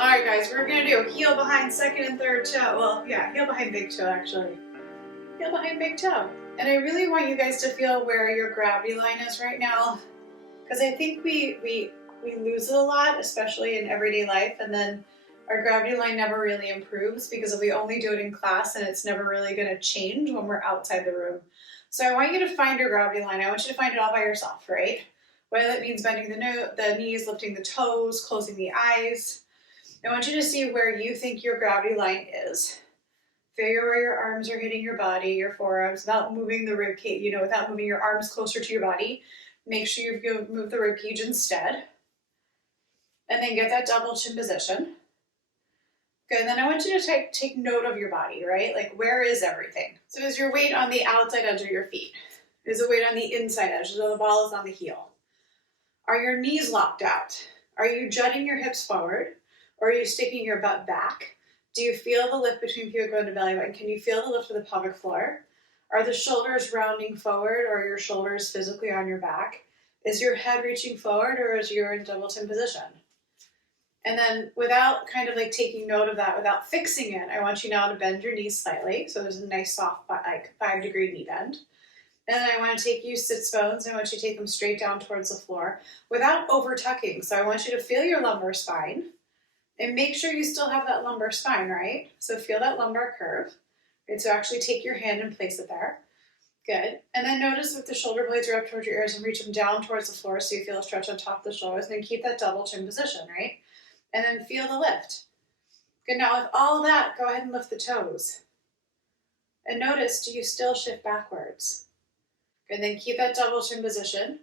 All right, guys, we're gonna do heel behind second and third toe. Well, yeah, heel behind big toe, actually. Heel behind big toe. And I really want you guys to feel where your gravity line is right now, because I think we lose it a lot, especially in everyday life, and then our gravity line never really improves because if we only do it in class, and it's never really gonna change when we're outside the room. So I want you to find your gravity line. I want you to find it all by yourself, right? Whether that means bending the knees, lifting the toes, closing the eyes. I want you to see where you think your gravity line is. Figure where your arms are hitting your body, your forearms, without moving the rib cage, without moving your arms closer to your body. Make sure you move the rib cage instead. And then get that double chin position. Good, and then I want you to take note of your body, right? Like, where is everything? So is your weight on the outside edge of your feet? Is the weight on the inside edge, so the ball is on the heel? Are your knees locked out? Are you jutting your hips forward? Or are you sticking your butt back? Do you feel the lift between pubic bone and belly button? Can you feel the lift of the pelvic floor? Are the shoulders rounding forward, or are your shoulders physically on your back? Is your head reaching forward, or is you in double chin position? And then without kind of like taking note of that, without fixing it, I want you now to bend your knees slightly. So there's a nice soft, like 5-degree knee bend. And then I want to take you sits bones. I want you to take them straight down towards the floor without over tucking. So I want you to feel your lumbar spine and make sure you still have that lumbar spine, right? So feel that lumbar curve. Right? So actually take your hand and place it there. Good. And then notice if the shoulder blades are up towards your ears and reach them down towards the floor so you feel a stretch on top of the shoulders. And then keep that double chin position, right? And then feel the lift. Good, now with all that, go ahead and lift the toes. And notice, do you still shift backwards? Good, then keep that double chin position.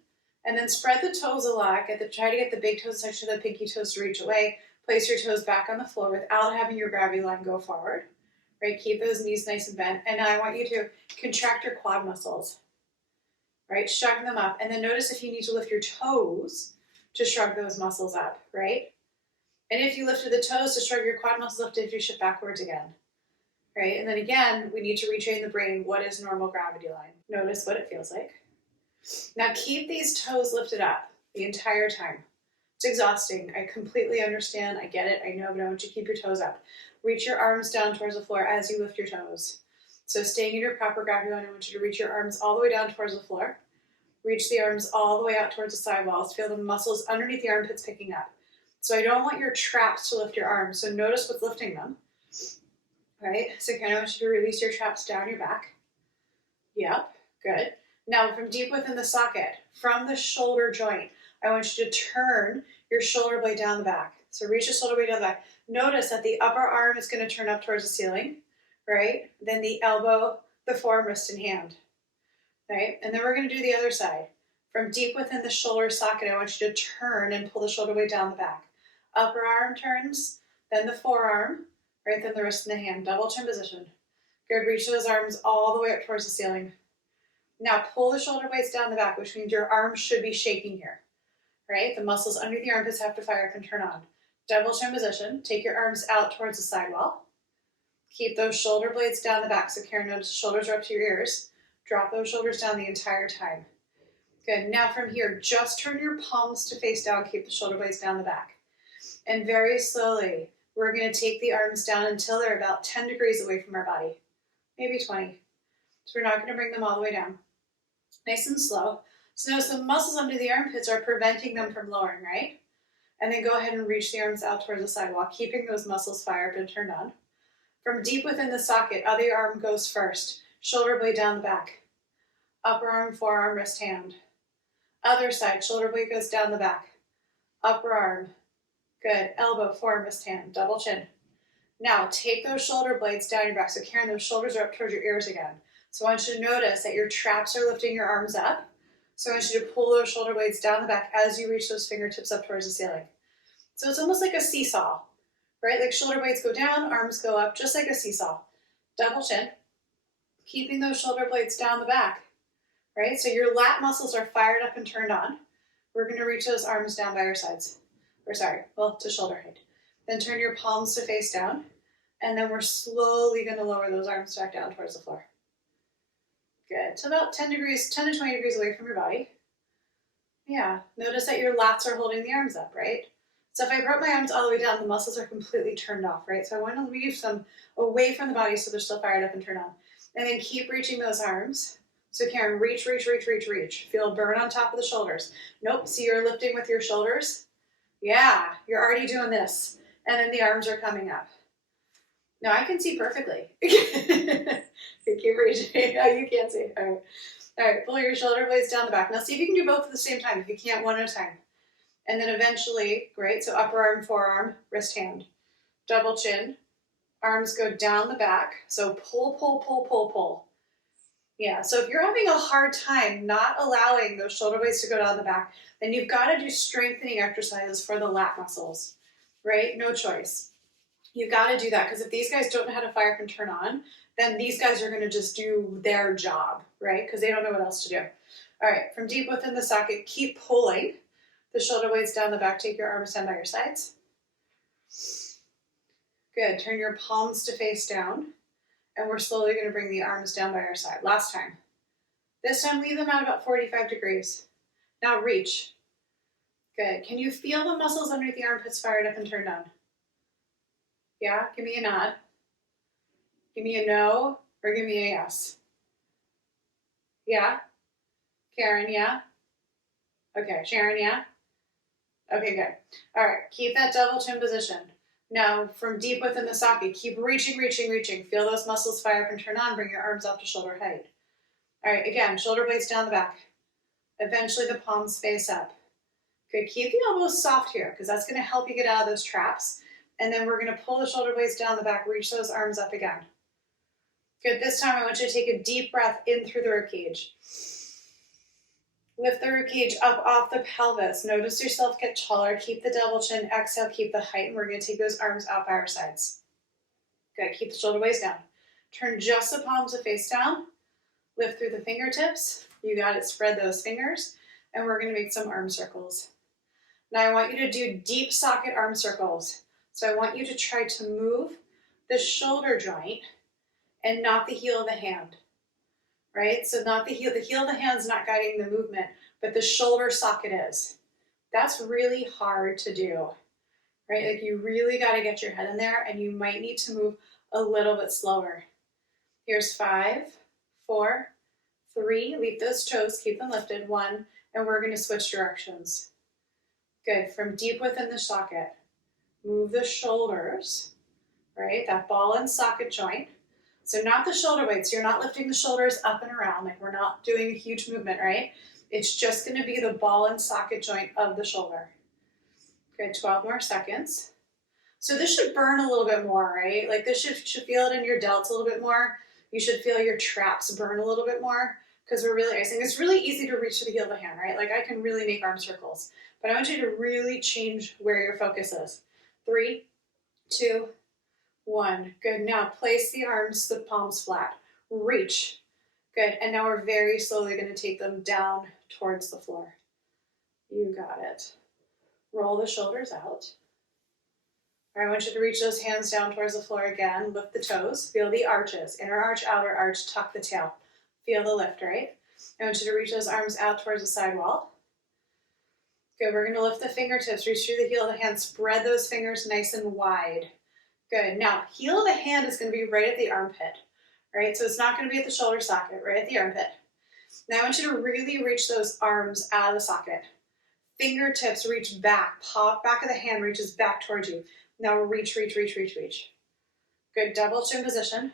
And then spread the toes alike. Try to get the big toes section of the pinky toes to reach away. Place your toes back on the floor without having your gravity line go forward. Right, keep those knees nice and bent. And now I want you to contract your quad muscles. Right, shrug them up. And then notice if you need to lift your toes to shrug those muscles up, right? And if you lifted the toes to shrug your quad muscles up, if you shift backwards again, right? And then again, we need to retrain the brain. What is normal gravity line? Notice what it feels like. Now keep these toes lifted up the entire time. It's exhausting. I completely understand. I get it. I know, but I want you to keep your toes up. Reach your arms down towards the floor as you lift your toes. So staying in your proper gravity line, I want you to reach your arms all the way down towards the floor. Reach the arms all the way out towards the side walls. Feel the muscles underneath the armpits picking up. So I don't want your traps to lift your arms. So notice what's lifting them. Right? So I kind of want you to release your traps down your back. Yep, good. Now from deep within the socket, from the shoulder joint, I want you to turn your shoulder blade down the back. So reach the shoulder blade down the back. Notice that the upper arm is going to turn up towards the ceiling, right? Then the elbow, the forearm, wrist, and hand, right? And then we're going to do the other side. From deep within the shoulder socket, I want you to turn and pull the shoulder blade down the back. Upper arm turns, then the forearm, right? Then the wrist and the hand. Double chin position. Good. Reach those arms all the way up towards the ceiling. Now pull the shoulder blades down the back, which means your arms should be shaking here, right? The muscles under the armpits have to fire up and turn on. Double chin position. Take your arms out towards the sidewall. Keep those shoulder blades down the back. So Karen, notice the shoulders are up to your ears. Drop those shoulders down the entire time. Good. Now from here, just turn your palms to face down. Keep the shoulder blades down the back. And very slowly, we're going to take the arms down until they're about 10 degrees away from our body. Maybe 20. So we're not going to bring them all the way down. Nice and slow. So notice the muscles under the armpits are preventing them from lowering, right? And then go ahead and reach the arms out towards the sidewall, keeping those muscles fired up and turned on. From deep within the socket, other arm goes first. Shoulder blade down the back. Upper arm, forearm, wrist, hand. Other side, shoulder blade goes down the back. Upper arm. Good. Elbow, forearm, wrist, hand. Double chin. Now take those shoulder blades down your back. So Karen, those shoulders are up towards your ears again. So I want you to notice that your traps are lifting your arms up. So I want you to pull those shoulder blades down the back as you reach those fingertips up towards the ceiling. So it's almost like a seesaw, right? Like shoulder blades go down, arms go up, just like a seesaw. Double chin. Keeping those shoulder blades down the back, right? So your lat muscles are fired up and turned on. We're going to reach those arms down by your sides. To shoulder height. Then turn your palms to face down. And then we're slowly going to lower those arms back down towards the floor. Good. So about 10 to 20 degrees away from your body. Yeah. Notice that your lats are holding the arms up, right? So if I brought my arms all the way down, the muscles are completely turned off, right? So I want to leave some away from the body so they're still fired up and turned on. And then keep reaching those arms. So Karen, reach, reach, reach, reach, reach. Feel a burn on top of the shoulders. Nope, see you're lifting with your shoulders? Yeah, you're already doing this. And then the arms are coming up. Now I can see perfectly. Keep reaching. Oh, you can't see. All right. All right, pull your shoulder blades down the back. Now see if you can do both at the same time. If you can't, one at a time. And then eventually, great, so upper arm, forearm, wrist, hand. Double chin. Arms go down the back. So pull, pull, pull, pull, pull. Yeah, so if you're having a hard time not allowing those shoulder blades to go down the back, then you've got to do strengthening exercises for the lat muscles, right? No choice. You've got to do that because if these guys don't know how to fire up and turn on, then these guys are going to just do their job, right? Because they don't know what else to do. All right, from deep within the socket, keep pulling the shoulder blades down the back. Take your arms down by your sides. Good. Turn your palms to face down. And we're slowly going to bring the arms down by our side. Last time. This time, leave them at about 45 degrees. Now reach. Good. Can you feel the muscles underneath the armpits fired up and turned on? Yeah? Give me a nod. Give me a no, or give me a yes. Yeah? Karen, yeah? Okay, Sharon, yeah? Okay, good. All right, keep that double chin position. Now, from deep within the socket, keep reaching, reaching, reaching. Feel those muscles fire up and turn on. Bring your arms up to shoulder height. All right, again, shoulder blades down the back. Eventually, the palms face up. Good, keep the elbows soft here because that's going to help you get out of those traps. And then we're going to pull the shoulder blades down the back, reach those arms up again. Good, this time I want you to take a deep breath in through the ribcage. Lift the ribcage up off the pelvis. Notice yourself get taller. Keep the double chin. Exhale, keep the height. And we're going to take those arms out by our sides. Good, keep the shoulder blades down. Turn just the palms to face down. Lift through the fingertips. You got it, spread those fingers. And we're going to make some arm circles. Now I want you to do deep socket arm circles. So I want you to try to move the shoulder joint and not the heel of the hand, right? So not the heel of the hand is not guiding the movement, but the shoulder socket is. That's really hard to do, right? Like you really got to get your head in there and you might need to move a little bit slower. Here's 5, 4, 3, leave those toes, keep them lifted, 1, and we're going to switch directions. Good, from deep within the socket, move the shoulders, right? That ball and socket joint. So not the shoulder blades, so you're not lifting the shoulders up and around, like we're not doing a huge movement, right? It's just going to be the ball and socket joint of the shoulder. Good, 12 more seconds. So this should burn a little bit more, right? Like this should feel it in your delts a little bit more. You should feel your traps burn a little bit more because we're really icing. It's really easy to reach to the heel of the hand, right? Like I can really make arm circles, but I want you to really change where your focus is. 3, 2, 1. Good. Now place the arms, the palms flat. Reach. Good. And now we're very slowly going to take them down towards the floor. You got it. Roll the shoulders out. All right, I want you to reach those hands down towards the floor again. Lift the toes. Feel the arches. Inner arch, outer arch. Tuck the tail. Feel the lift, right? I want you to reach those arms out towards the side wall. Good. We're going to lift the fingertips. Reach through the heel of the hand. Spread those fingers nice and wide. Good. Now, heel of the hand is going to be right at the armpit, right? So it's not going to be at the shoulder socket, right at the armpit. Now I want you to really reach those arms out of the socket. Fingertips reach back. Back of the hand reaches back towards you. Now reach, reach, reach, reach, reach. Good. Double chin position.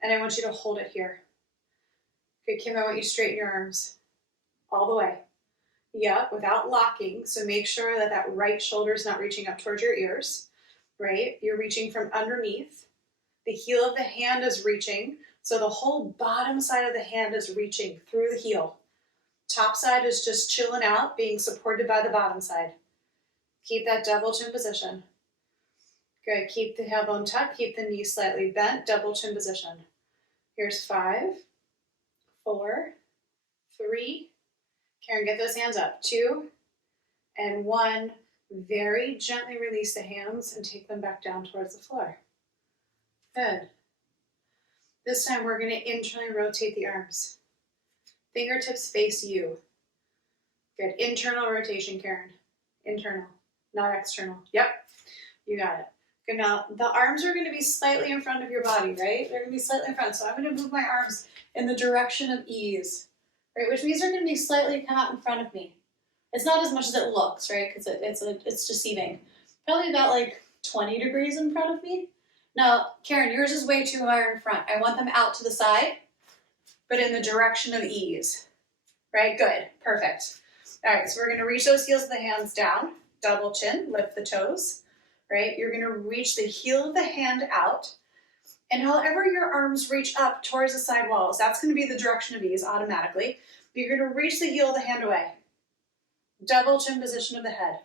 And I want you to hold it here. Good, Kim, I want you to straighten your arms all the way. Yep, without locking. So make sure that that right shoulder is not reaching up towards your ears. Right? You're reaching from underneath. The heel of the hand is reaching. So the whole bottom side of the hand is reaching through the heel. Top side is just chilling out, being supported by the bottom side. Keep that double chin position. Good. Keep the tailbone tucked. Keep the knee slightly bent. Double chin position. Here's 5, 4, 3. Karen, get those hands up. 2 and 1. Very gently release the hands and take them back down towards the floor. Good. This time we're going to internally rotate the arms. Fingertips face you. Good. Internal rotation, Karen. Internal. not external. Yep, you got it. Good, now the arms are going to be slightly in front of your body, right? They're going to be slightly in front. So I'm going to move my arms in the direction of ease, right? Which means they're going to be slightly come out in front of me. It's not as much as it looks, right? Because it's deceiving. Probably about like 20 degrees in front of me. Now, Karen, yours is way too far in front. I want them out to the side, but in the direction of ease, right? Good, perfect. All right, so we're going to reach those heels of the hands down, double chin, lift the toes, right? You're going to reach the heel of the hand out, and however your arms reach up towards the side walls, that's going to be the direction of ease automatically. You're going to reach the heel of the hand away. Double chin position of the head.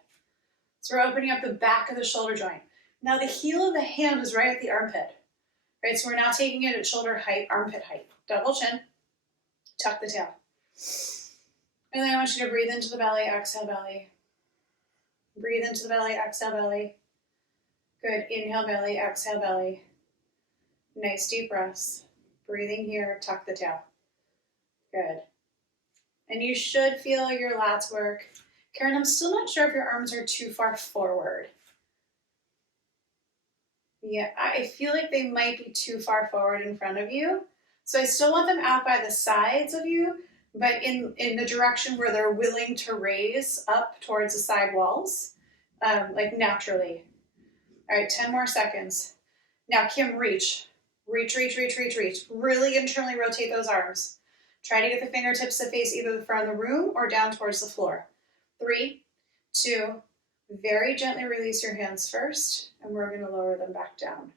So we're opening up the back of the shoulder joint. Now the heel of the hand is right at the armpit, right? So we're now taking it at shoulder height, armpit height. Double chin, tuck the tail. And then I want you to breathe into the belly, exhale belly. Breathe into the belly, exhale belly. Good, inhale belly, exhale belly. Nice deep breaths. Breathing here, tuck the tail. Good. And you should feel your lats work. Karen, I'm still not sure if your arms are too far forward. Yeah, I feel like they might be too far forward in front of you. So I still want them out by the sides of you, but in the direction where they're willing to raise up towards the side walls, like naturally. All right, 10 more seconds. Now, Kim, reach. Reach, reach, reach, reach, reach. Really internally rotate those arms. Try to get the fingertips to face either the front of the room or down towards the floor. 3, 2, very gently release your hands first, and we're going to lower them back down.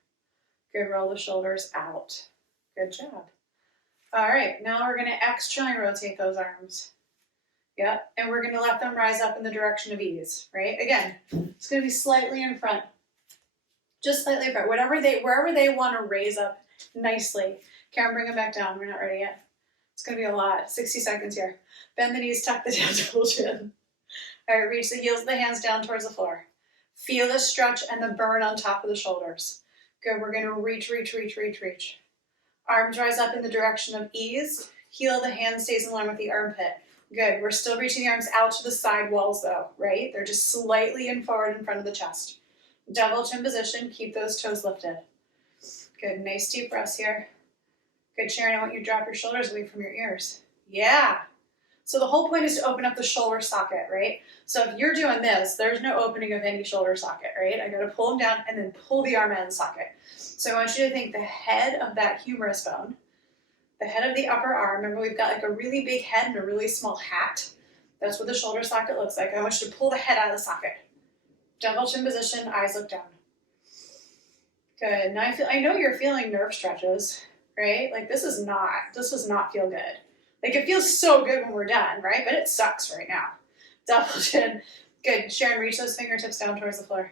Good, roll the shoulders out. Good job. All right, now we're going to externally rotate those arms. Yep, and we're going to let them rise up in the direction of ease, right? Again, it's going to be slightly in front. Just slightly in front. Wherever they want to raise up nicely. Karen, bring them back down. We're not ready yet. It's going to be a lot. 60 seconds here. Bend the knees, tuck the tail, double chin. All right, reach the heels of the hands down towards the floor. Feel the stretch and the burn on top of the shoulders. Good, we're going to reach, reach, reach, reach, reach. Arms rise up in the direction of ease. Heel of the hand stays in line with the armpit. Good, we're still reaching the arms out to the side walls though, right? They're just slightly forward in front of the chest. Double chin position, keep those toes lifted. Good, nice deep breaths here. Good, Sharon, I want you to drop your shoulders away from your ears. Yeah. So the whole point is to open up the shoulder socket, right? So if you're doing this, there's no opening of any shoulder socket, right? I gotta pull them down and then pull the arm out of the socket. So I want you to think the head of that humerus bone, the head of the upper arm. Remember, we've got like a really big head and a really small hat. That's what the shoulder socket looks like. I want you to pull the head out of the socket. Double chin position, eyes look down. Good, now I know you're feeling nerve stretches, right? Like this does not feel good. Like it feels so good when we're done, right? But it sucks right now. Double chin. Good, Sharon, reach those fingertips down towards the floor.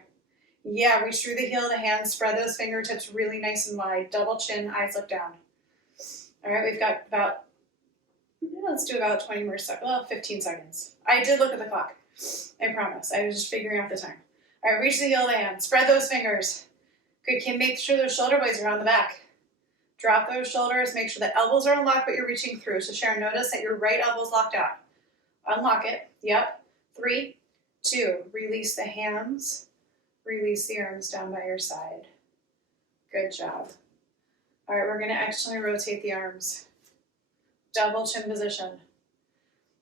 Yeah, reach through the heel of the hand, spread those fingertips really nice and wide. Double chin, eyes look down. All right, we've got about, let's do about 20 more seconds, well, 15 seconds. I did look at the clock, I promise. I was just figuring out the time. All right, reach the heel of the hand, spread those fingers. Good, Kim, make sure those shoulder blades are on the back. Drop those shoulders, make sure the elbows are unlocked, but you're reaching through. So Sharon, notice that your right elbow's locked out. Unlock it, yep. 3, 2, release the hands. Release the arms down by your side. Good job. All right, we're gonna externally rotate the arms. Double chin position.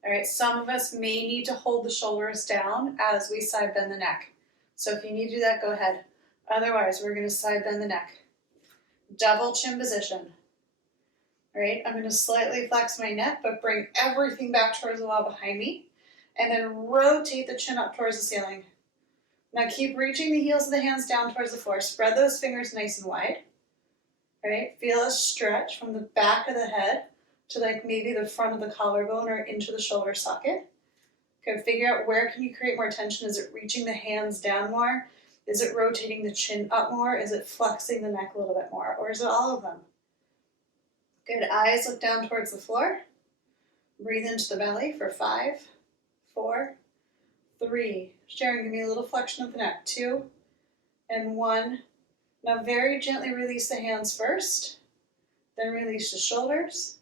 All right, some of us may need to hold the shoulders down as we side bend the neck. So if you need to do that, go ahead. Otherwise, we're gonna side bend the neck. Double chin position. All right, I'm gonna slightly flex my neck, but bring everything back towards the wall behind me, and then rotate the chin up towards the ceiling. Now keep reaching the heels of the hands down towards the floor. Spread those fingers nice and wide. All right, feel a stretch from the back of the head to like maybe the front of the collarbone or into the shoulder socket. Okay, figure out where can you create more tension. Is it reaching the hands down more? Is it rotating the chin up more? Is it flexing the neck a little bit more? Or is it all of them? Good, eyes look down towards the floor. Breathe into the belly for 5, 4, 3. Sharon, give me a little flexion of the neck. 2 and 1. Now very gently release the hands first, then release the shoulders,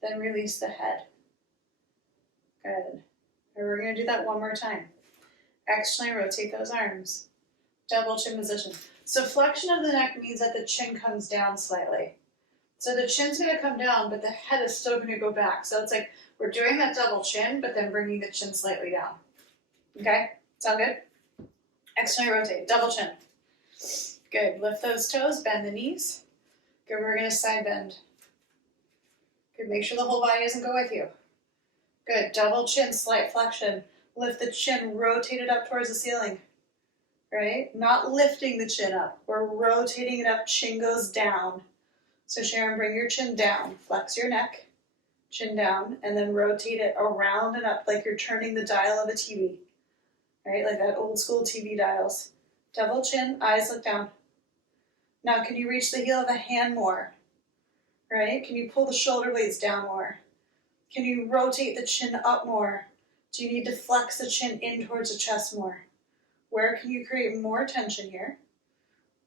then release the head. Good. And we're going to do that one more time. Externally rotate those arms. Double chin position. So flexion of the neck means that the chin comes down slightly. So the chin's going to come down, but the head is still going to go back. So it's like we're doing that double chin, but then bringing the chin slightly down. Okay? Sound good? Externally rotate. Double chin. Good. Lift those toes. Bend the knees. Good. We're going to side bend. Good. Make sure the whole body doesn't go with you. Good. Double chin, slight flexion. Lift the chin. Rotate it up towards the ceiling. Right? Not lifting the chin up. We're rotating it up. Chin goes down. So Sharon, bring your chin down. Flex your neck. Chin down. And then rotate it around and up like you're turning the dial of a TV. Right? Like that old school TV dials. Double chin. Eyes look down. Now, can you reach the heel of the hand more? Right? Can you pull the shoulder blades down more? Can you rotate the chin up more? Do you need to flex the chin in towards the chest more? Where can you create more tension here?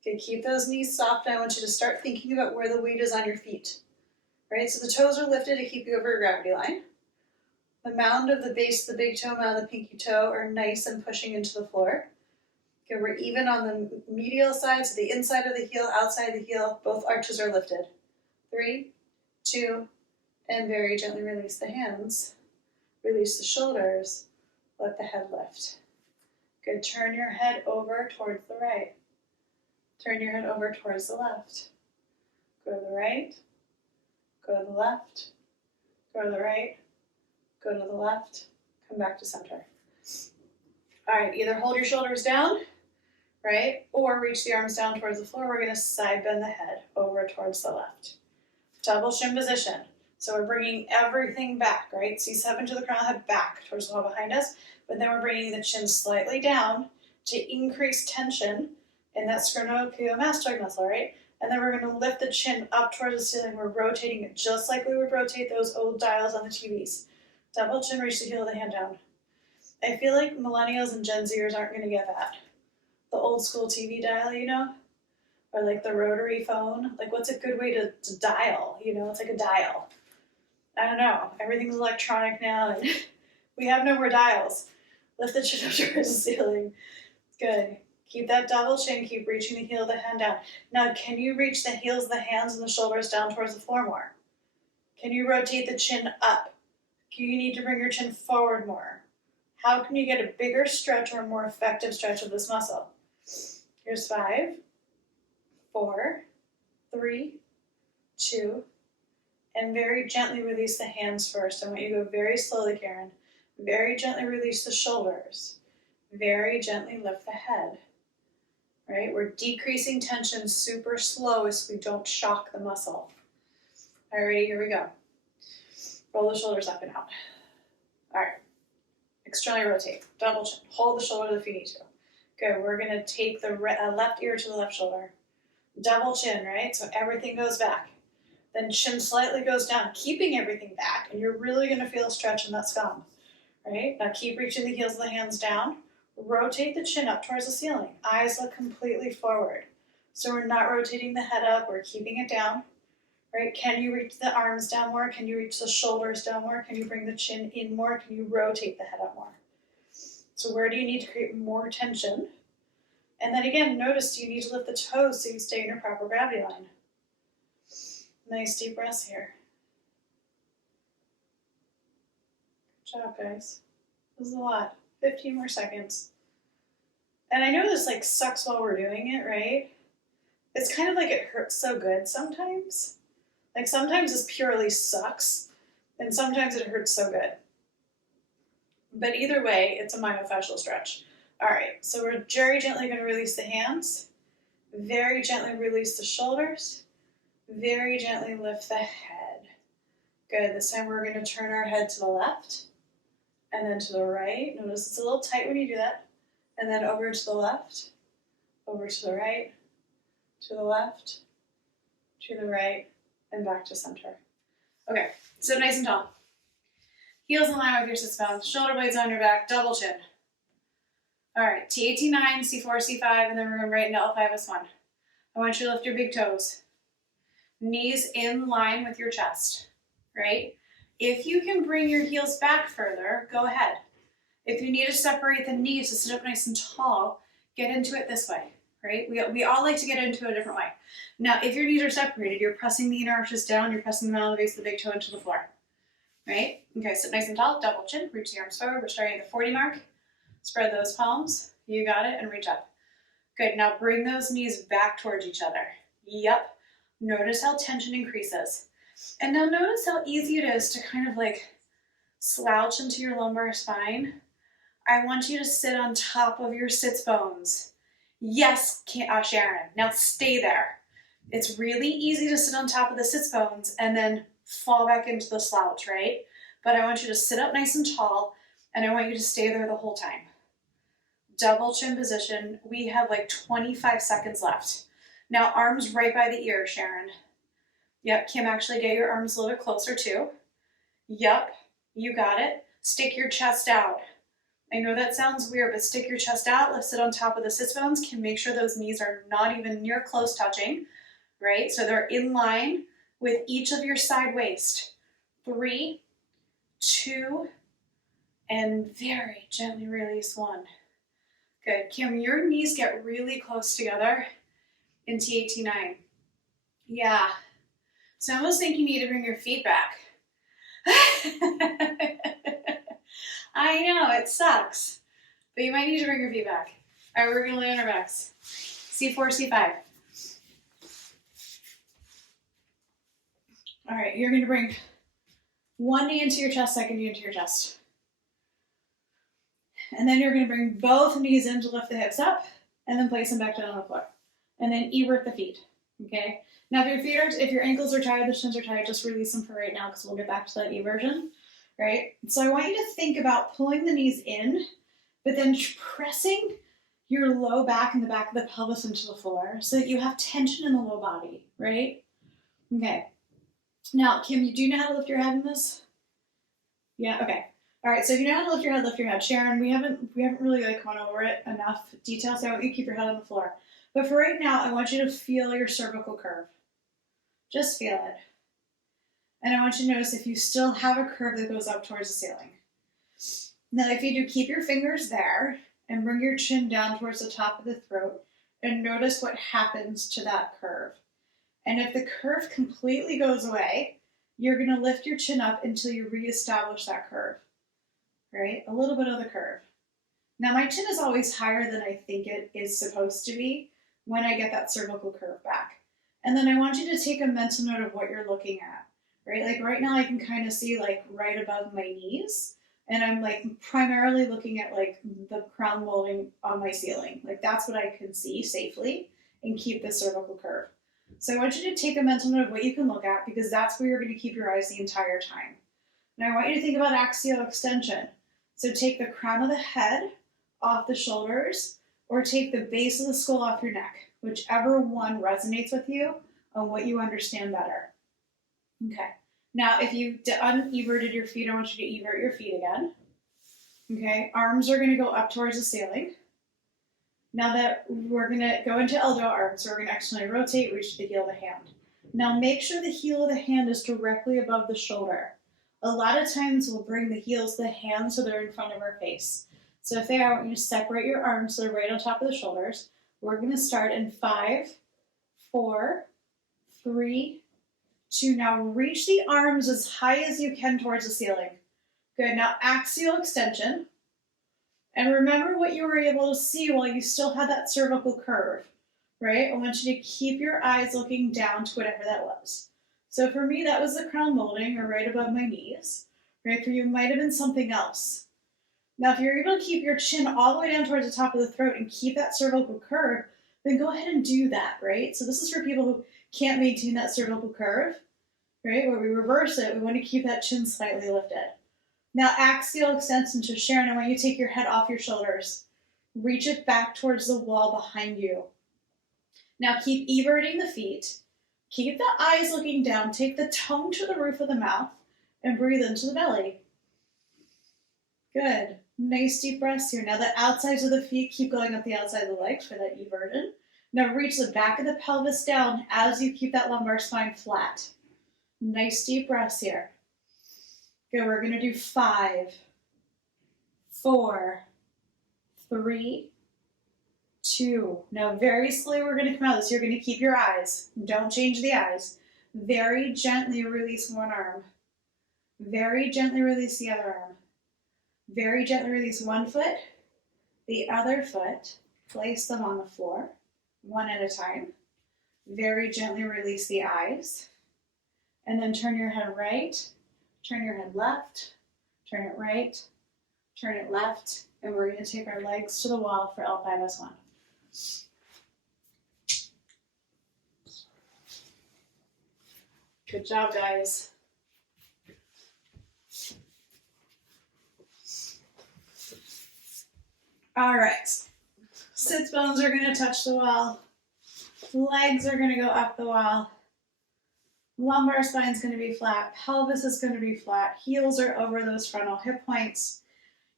Okay, keep those knees soft. I want you to start thinking about where the weight is on your feet. Right? So the toes are lifted to keep you over your gravity line. The mound of the base of the big toe, mound of the pinky toe are nice and pushing into the floor. Okay, we're even on the medial side, so the inside of the heel, outside the heel, both arches are lifted. 3, 2, and very gently release the hands. Release the shoulders. Let the head lift. Good. Turn your head over towards the right. Turn your head over towards the left. Go to the right. Go to the left. Go to the right. Go to the left. Come back to center. All right, either hold your shoulders down, right, or reach the arms down towards the floor. We're going to side bend the head over towards the left. Double chin position. So we're bringing everything back, right? C7 to the crown of the head, back towards the wall behind us. But then we're bringing the chin slightly down to increase tension in that sternocleidomastoid muscle, right? And then we're going to lift the chin up towards the ceiling. We're rotating it just like we would rotate those old dials on the TVs. Double chin, reach the heel of the hand down. I feel like millennials and Gen Zers aren't going to get that. The old school TV dial, you know? Or like the rotary phone. Like, what's a good way to dial? You know, it's like a dial. I don't know. Everything's electronic now, and we have no more dials. Lift the chin up towards the ceiling. Good. Keep that double chin. Keep reaching the heel of the hand down. Now, can you reach the heels of the hands and the shoulders down towards the floor more? Can you rotate the chin up? You need to bring your chin forward more. How can you get a bigger stretch or a more effective stretch of this muscle? Here's 5, 4, 3, 2, and very gently release the hands first. I want you to go very slowly, Karen. Very gently release the shoulders. Very gently lift the head. Right? We're decreasing tension super slow so we don't shock the muscle. All right, here we go. Roll the shoulders up and out. All right. Externally rotate. Double chin. Hold the shoulder if you need to. Good. We're going to take the left ear to the left shoulder. Double chin, right? So everything goes back. Then chin slightly goes down, keeping everything back, and you're really going to feel a stretch in that scum. Right? Now keep reaching the heels of the hands down. Rotate the chin up towards the ceiling. Eyes look completely forward. So we're not rotating the head up. We're keeping it down. Right? Can you reach the arms down more? Can you reach the shoulders down more? Can you bring the chin in more? Can you rotate the head up more? So where do you need to create more tension? And then again, notice you need to lift the toes so you stay in your proper gravity line. Nice deep breaths here. Good job, guys. This is a lot. 15 more seconds. And I know this like sucks while we're doing it, right? It's kind of like it hurts so good sometimes. Like sometimes this purely sucks, and sometimes it hurts so good. But either way, it's a myofascial stretch. All right, so we're very gently going to release the hands. Very gently release the shoulders. Very gently lift the head. Good. This time we're going to turn our head to the left and then to the right. Notice it's a little tight when you do that. And then over to the left, over to the right, to the left, to the right, and back to center. Okay, so nice and tall. Heels in line with your sit bones, shoulder blades on your back, double chin. All right, T18-9, C4, C5, and then we're going right into L5S1. I want you to lift your big toes. Knees in line with your chest, right? If you can bring your heels back further, go ahead. If you need to separate the knees to sit up nice and tall, get into it this way, right? We all like to get into it a different way. Now, if your knees are separated, you're pressing the inner arches down, you're pressing them out of the base of the big toe into the floor, right? Okay, sit nice and tall, double chin, reach the arms forward. We're starting at the 40 mark. Spread those palms. You got it, and reach up. Good, now bring those knees back towards each other. Yep. Notice how tension increases. And now notice how easy it is to kind of like slouch into your lumbar spine. I want you to sit on top of your sits bones. Yes, Sharon, now stay there. It's really easy to sit on top of the sits bones and then fall back into the slouch, right? But I want you to sit up nice and tall, and I want you to stay there the whole time. Double chin position. We have like 25 seconds left. Now arms right by the ear, Sharon. Yep, Kim, actually get your arms a little bit closer too. Yep, you got it. Stick your chest out. I know that sounds weird, but stick your chest out. Let's sit on top of the sits bones. Can make sure those knees are not even near close touching, right? So they're in line with each of your side waist. 3, 2, and very gently release 1. Good. Kim, your knees get really close together in T89. Yeah. So I almost think you need to bring your feet back. I know, it sucks. But you might need to bring your feet back. All right, we're going to lay on our backs. C4, C5. All right, you're going to bring one knee into your chest, second knee into your chest. And then you're going to bring both knees in to lift the hips up, and then place them back down on the floor. And then evert the feet, okay? Now if your ankles are tired, the shins are tired, just release them for right now because we'll get back to that eversion, right? So I want you to think about pulling the knees in, but then pressing your low back and the back of the pelvis into the floor so that you have tension in the low body, right? Okay. Now, Kim, you do know how to lift your head in this? Yeah, okay. All right, so if you know how to lift your head, lift your head. Sharon, we haven't really like gone over it enough detail, so I want you to keep your head on the floor. But for right now, I want you to feel your cervical curve. Just feel it. And I want you to notice if you still have a curve that goes up towards the ceiling. Now, if you do, keep your fingers there and bring your chin down towards the top of the throat and notice what happens to that curve. And if the curve completely goes away, you're going to lift your chin up until you reestablish that curve. Right? A little bit of the curve. Now my chin is always higher than I think it is supposed to be when I get that cervical curve back. And then I want you to take a mental note of what you're looking at, right? Like right now I can kind of see like right above my knees, and I'm like primarily looking at like the crown molding on my ceiling. Like that's what I can see safely and keep the cervical curve. So I want you to take a mental note of what you can look at because that's where you're going to keep your eyes the entire time. Now I want you to think about axial extension. So take the crown of the head off the shoulders or take the base of the skull off your neck, whichever one resonates with you and what you understand better. Okay. Now, if you uneverted your feet, I want you to evert your feet again. Okay. Arms are going to go up towards the ceiling. Now that we're going to go into ELDOA arms, so we're going to externally rotate, reach the heel of the hand. Now make sure the heel of the hand is directly above the shoulder. A lot of times we'll bring the heels of the hands so they're in front of our face. So if they are, I want you to separate your arms so they're right on top of the shoulders. We're going to start in 5, 4, 3, 2. Now reach the arms as high as you can towards the ceiling. Good. Now axial extension. And remember what you were able to see while you still had that cervical curve, right? I want you to keep your eyes looking down to whatever that was. So for me, that was the crown molding or right above my knees, right? For you, it might have been something else. Now, if you're able to keep your chin all the way down towards the top of the throat and keep that cervical curve, then go ahead and do that, right? So this is for people who can't maintain that cervical curve, right? Where we reverse it, we want to keep that chin slightly lifted. Now, axial extension. So Sharon, I want you to take your head off your shoulders. Reach it back towards the wall behind you. Now, keep everting the feet. Keep the eyes looking down. Take the tongue to the roof of the mouth and breathe into the belly. Good. Nice deep breaths here. Now the outsides of the feet keep going up the outside of the legs for that eversion. Now reach the back of the pelvis down as you keep that lumbar spine flat. Nice deep breaths here. Good. We're going to do 5, 4, 3, 2. Now very slowly we're going to come out of this. You're going to keep your eyes. Don't change the eyes. Very gently release one arm. Very gently release the other arm. Very gently release one foot, the other foot. Place them on the floor, one at a time. Very gently release the eyes. And then turn your head right, turn your head left, turn it right, turn it left. And we're going to take our legs to the wall for L5S1. Good job, guys. All right. Sits bones are going to touch the wall. Legs are going to go up the wall. Lumbar spine is going to be flat. Pelvis is going to be flat. Heels are over those frontal hip points.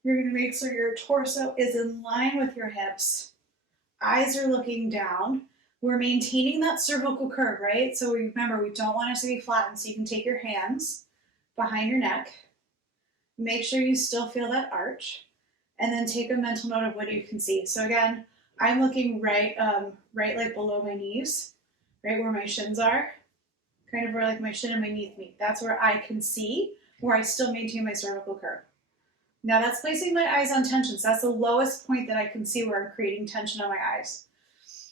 You're going to make sure your torso is in line with your hips. Eyes are looking down. We're maintaining that cervical curve, right? So remember, we don't want it to be flattened. So you can take your hands behind your neck. Make sure you still feel that arch. And then take a mental note of what you can see. So again, I'm looking right like below my knees, right where my shins are, kind of where like my shin and my knee meet. That's where I can see, where I still maintain my cervical curve. Now that's placing my eyes on tension. So that's the lowest point that I can see where I'm creating tension on my eyes.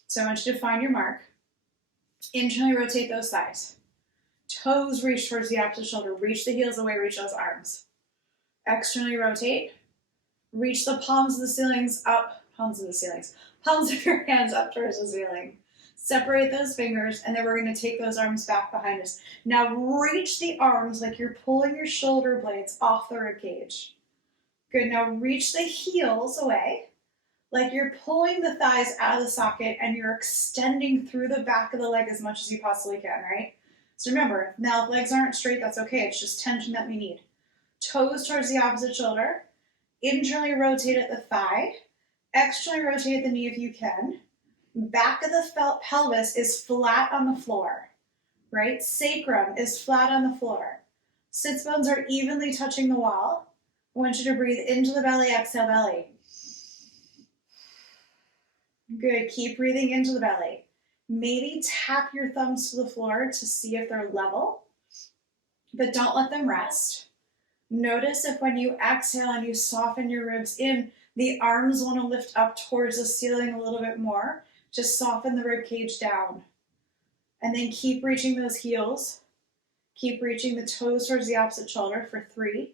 So I want you to find your mark. Internally rotate those thighs. Toes reach towards the opposite shoulder. Reach the heels away, reach those arms. Externally rotate. Reach the palms of the ceilings up, palms of your hands up towards the ceiling. Separate those fingers, and then we're going to take those arms back behind us. Now reach the arms like you're pulling your shoulder blades off the rib cage. Good, now reach the heels away, like you're pulling the thighs out of the socket and you're extending through the back of the leg as much as you possibly can, right? So remember, now if legs aren't straight, that's okay. It's just tension that we need. Toes towards the opposite shoulder. Internally rotate at the thigh. Externally rotate at the knee if you can. Back of the pelvis is flat on the floor, right? Sacrum is flat on the floor. Sits bones are evenly touching the wall. I want you to breathe into the belly, exhale belly. Good, keep breathing into the belly. Maybe tap your thumbs to the floor to see if they're level, but don't let them rest. Notice if when you exhale and you soften your ribs in, the arms want to lift up towards the ceiling a little bit more. Just soften the rib cage down. And then keep reaching those heels. Keep reaching the toes towards the opposite shoulder for 3,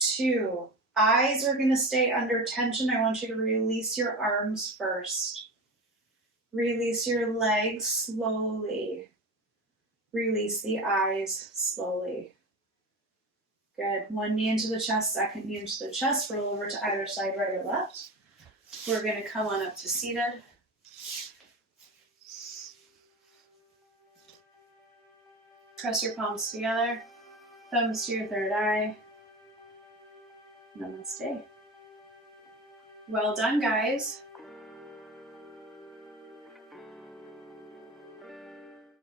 2. Eyes are going to stay under tension. I want you to release your arms first. Release your legs slowly. Release the eyes slowly. Good. One knee into the chest, second knee into the chest. Roll over to either side, right or left. We're going to come on up to seated. Press your palms together. Thumbs to your third eye. Namaste. Well done, guys.